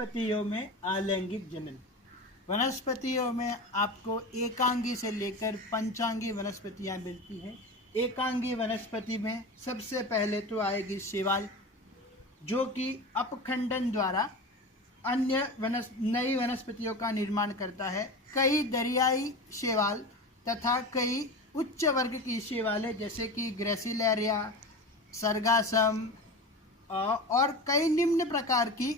वनस्पतियों में अलैंगिक जनन। वनस्पतियों में आपको एकांगी से लेकर पंचांगी वनस्पतियां मिलती हैं। एकांगी वनस्पति में सबसे पहले तो आएगी शैवाल, जो कि अपखंडन द्वारा अन्य नई वनस्पतियों का निर्माण करता है। कई दरियाई शैवाल तथा कई उच्च वर्ग की शैवालें जैसे कि ग्रेसिलेरिया, सरगासम और कई निम्न प्रकार की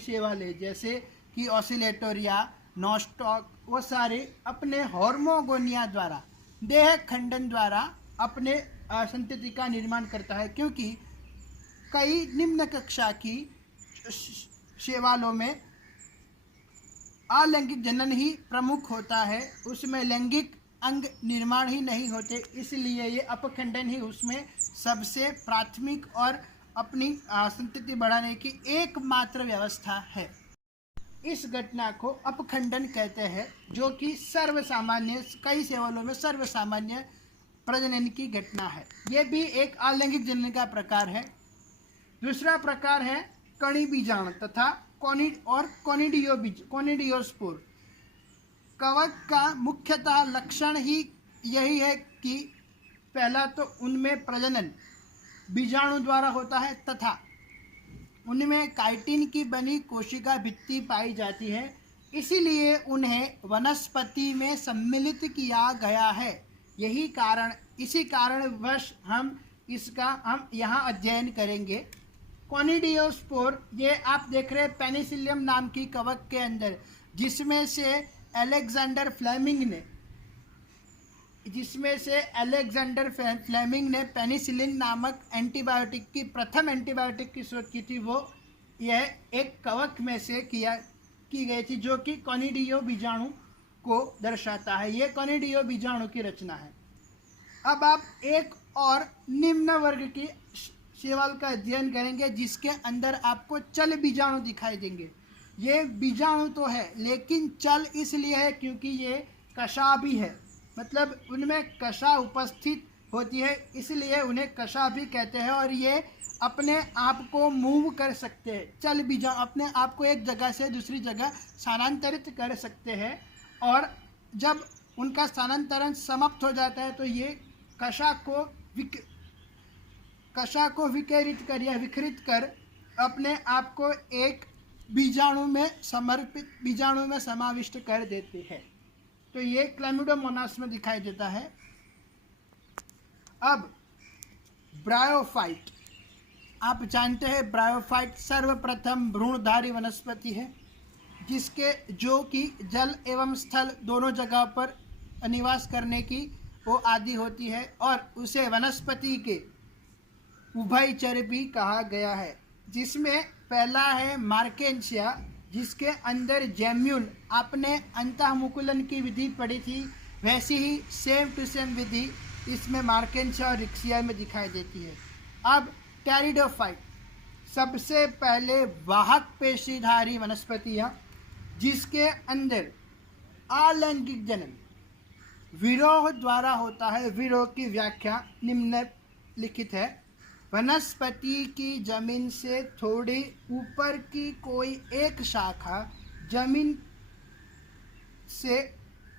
शैवालें जैसे कि ऑसिलेटोरिया, नॉस्टॉक, वो सारे अपने हॉर्मोगोनिया द्वारा, देह खंडन द्वारा अपने संतति का निर्माण करता है। क्योंकि कई निम्न कक्षा की शैवालों में अलैंगिक जनन ही प्रमुख होता है, उसमें लैंगिक अंग निर्माण ही नहीं होते, इसलिए ये अपखंडन ही उसमें सबसे प्राथमिक और अपनी संतति बढ़ाने की एकमात्र व्यवस्था है। इस घटना को अपखंडन कहते हैं, जो कि सर्वसामान्य, कई शैवालों में सर्वसामान्य प्रजनन की घटना है। यह भी एक अलैंगिक जनन का प्रकार है। दूसरा प्रकार है कणी बीजाणु तथा कोनिडियोस्पोर। कवक का मुख्यतः लक्षण ही यही है कि पहला तो उनमें प्रजनन बीजाणु द्वारा होता है तथा उनमें काइटिन की बनी कोशिका भित्ति पाई जाती है, इसीलिए उन्हें वनस्पति में सम्मिलित किया गया है। इसी कारणवश हम यहाँ अध्ययन करेंगे। कोनिडियोस्पोर, ये आप देख रहे हैं पेनिसिलियम नाम की कवक के अंदर, जिसमें से अलेक्जेंडर फ्लेमिंग ने पेनिसिलिन नामक एंटीबायोटिक की प्रथम एंटीबायोटिक की शोध की थी। वो यह एक कवक में से की गई थी, जो कि कोनिडियो बीजाणु को दर्शाता है। ये कोनिडियो बीजाणु की रचना है। अब आप एक और निम्न वर्ग की शैवाल का अध्ययन करेंगे, जिसके अंदर आपको चल बीजाणु दिखाई देंगे। ये बीजाणु तो है, लेकिन चल इसलिए है क्योंकि ये कशा भी है, मतलब उनमें कशा उपस्थित होती है, इसलिए उन्हें कशा भी कहते हैं। और ये अपने आप को मूव कर सकते हैं। चल बीजाणु अपने आप को एक जगह से दूसरी जगह स्थानांतरित कर सकते हैं, और जब उनका स्थानांतरण समाप्त हो जाता है तो ये कशा को विकृत कर अपने आप को एक बीजाणु में समाविष्ट कर देते हैं। तो ये क्लैमिडोमोनास में दिखाई देता है। अब ब्रायोफाइट, आप जानते हैं ब्रायोफाइट सर्वप्रथम भ्रूणधारी वनस्पति है, जो कि जल एवं स्थल दोनों जगह पर निवास करने की वो आदि होती है, और उसे वनस्पति के उभयचर भी कहा गया है। जिसमें पहला है मार्केंशिया, जिसके अंदर जेम्यूल, आपने अंतःमुकुलन की विधि पढ़ी थी, वैसी ही सेम टू सेम विधि इसमें मार्केंशिया और रिक्सिया में दिखाई देती है। अब टेरिडोफाइट, सबसे पहले वाहक पेशीधारी वनस्पतियाँ, जिसके अंदर अलैंगिक जनन विरोह द्वारा होता है। विरोह की व्याख्या निम्नलिखित है। वनस्पति की जमीन से थोड़ी ऊपर की कोई एक शाखा जमीन से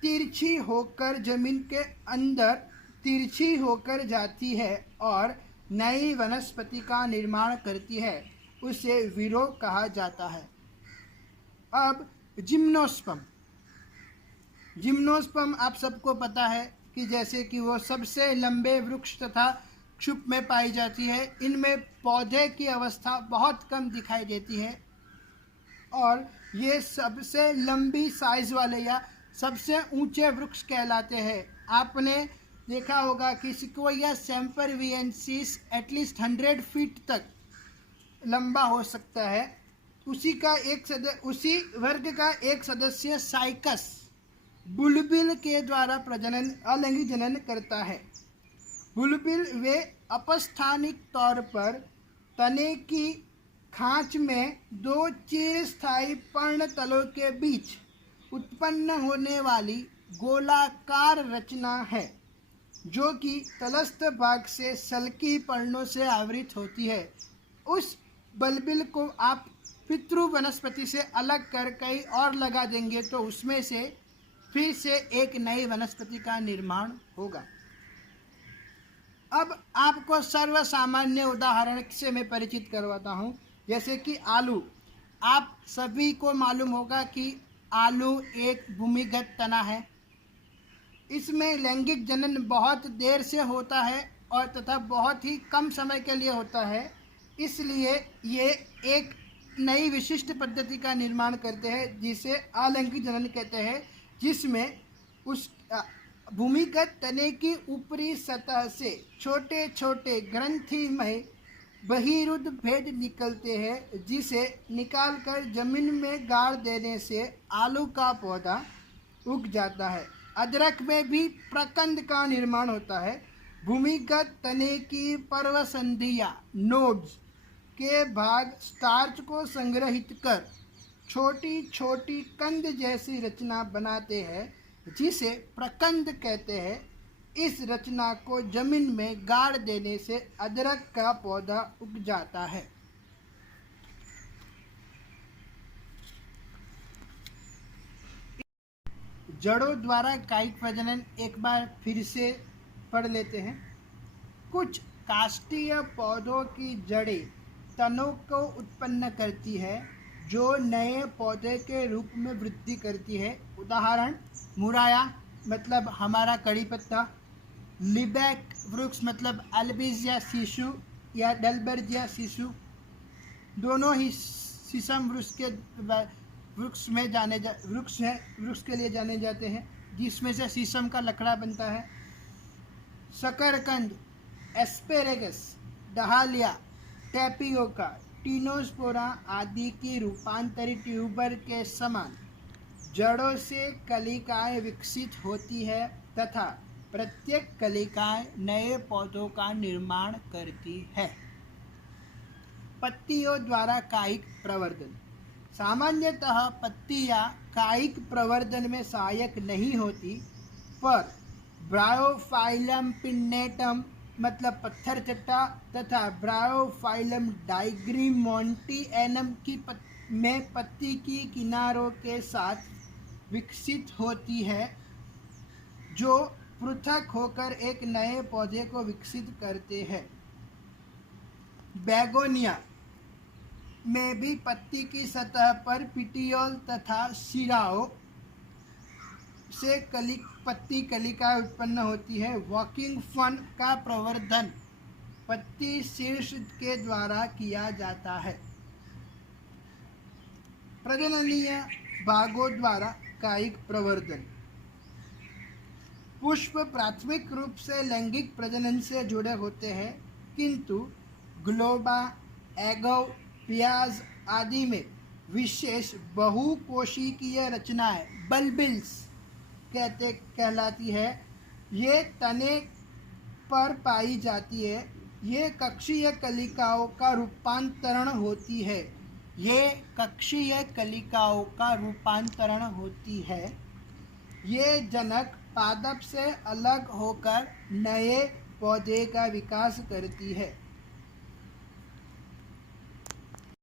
तिरछी होकर जमीन के अंदर तिरछी होकर जाती है और नई वनस्पति का निर्माण करती है, उसे विरोह कहा जाता है। अब जिम्नोस्पर्म आप सबको पता है कि जैसे कि वो सबसे लंबे वृक्ष तथा क्षुप में पाई जाती है। इनमें पौधे की अवस्था बहुत कम दिखाई देती है, और ये सबसे लंबी साइज वाले या सबसे ऊंचे वृक्ष कहलाते हैं। आपने देखा होगा कि सिक्वोया सेम्परविएंसिस एटलीस्ट 100 फीट तक लंबा हो सकता है। उसी वर्ग का एक सदस्य साइकस बुलबिल के द्वारा अलैंगिक जनन करता है। बुलबिल वे अपस्थानिक तौर पर तने की खांच में दो चिरस्थायी पर्णतलों के बीच उत्पन्न होने वाली गोलाकार रचना है, जो कि तलस्थ भाग से सल्की पर्णों से आवृत होती है। उस बल्बिल को आप पितृ वनस्पति से अलग कर कहीं और लगा देंगे तो उसमें से फिर से एक नई वनस्पति का निर्माण होगा। अब आपको सर्व सामान्य उदाहरण से मैं परिचित करवाता हूँ। जैसे कि आलू, आप सभी को मालूम होगा कि आलू एक भूमिगत तना है। इसमें लैंगिक जनन बहुत देर से होता है और तथा बहुत ही कम समय के लिए होता है, इसलिए ये एक नई विशिष्ट पद्धति का निर्माण करते हैं जिसे अलैंगिक जनन कहते हैं, जिसमें उस भूमिगत तने की ऊपरी सतह से छोटे छोटे ग्रंथिमय बहिरुद्ध भेद निकलते हैं, जिसे निकालकर जमीन में गाड़ देने से आलू का पौधा उग जाता है। अदरक में भी प्रकंद का निर्माण होता है। भूमिगत तने की पर्वसंधियां नोड्स के भाग स्टार्च को संग्रहित कर छोटी छोटी कंद जैसी रचना बनाते हैं, जिसे प्रकंद कहते हैं। इस रचना को जमीन में गाड़ देने से अदरक का पौधा उग जाता है। जड़ों द्वारा कायिक प्रजनन एक बार फिर से पढ़ लेते हैं। कुछ काष्ठीय पौधों की जड़ें तनों को उत्पन्न करती है जो नए पौधे के रूप में वृद्धि करती है। उदाहरण मुराया मतलब हमारा कड़ी पत्ता, लिबैक वृक्ष मतलब अल्बिजिया शिशु या डलबर्जिया शिशु, दोनों ही शीशम वृक्ष के वृक्ष के लिए जाने जाते हैं, जिसमें से शीशम का लकड़ा बनता है। शकरकंद, एस्पेरेगस, डहालिया, टैपियोका, टीनोस्पोरा आदि की रूपांतरित ट्यूबर के समान जड़ों से कलिकाएं विकसित होती है तथा प्रत्येक कलिकाएं नए पौधों का निर्माण करती है। पत्तियों द्वारा कायिक प्रवर्धन। सामान्यतः पत्तियां कायिक प्रवर्धन में सहायक नहीं होती, पर ब्रायोफाइलम पिन्नेटम मतलब पत्थर चट्टा तथा ब्रायोफाइलम डाइग्रीमोंटिएनम की में पत्ती की किनारों के साथ विकसित होती है, जो पृथक होकर एक नए पौधे को विकसित करते हैं। बेगोनिया में भी पत्ती की सतह पर पिटियोल तथा शिराओं से पत्ती कलिका उत्पन्न होती है। वॉकिंग फर्न का प्रवर्धन पत्ती शीर्ष के द्वारा किया जाता है। प्रजननीय भागों द्वारा कायिक प्रवर्धन। पुष्प प्राथमिक रूप से लैंगिक प्रजनन से जुड़े होते हैं, किंतु ग्लोबा, एगव, प्याज आदि में विशेष बहुकोशिकीय रचनाएं बल्बिल्स कहलाती है। ये तने पर पाई जाती है। ये कक्षीय कलिकाओं का रूपांतरण होती है। ये जनक पादप से अलग होकर नए पौधे का विकास करती है।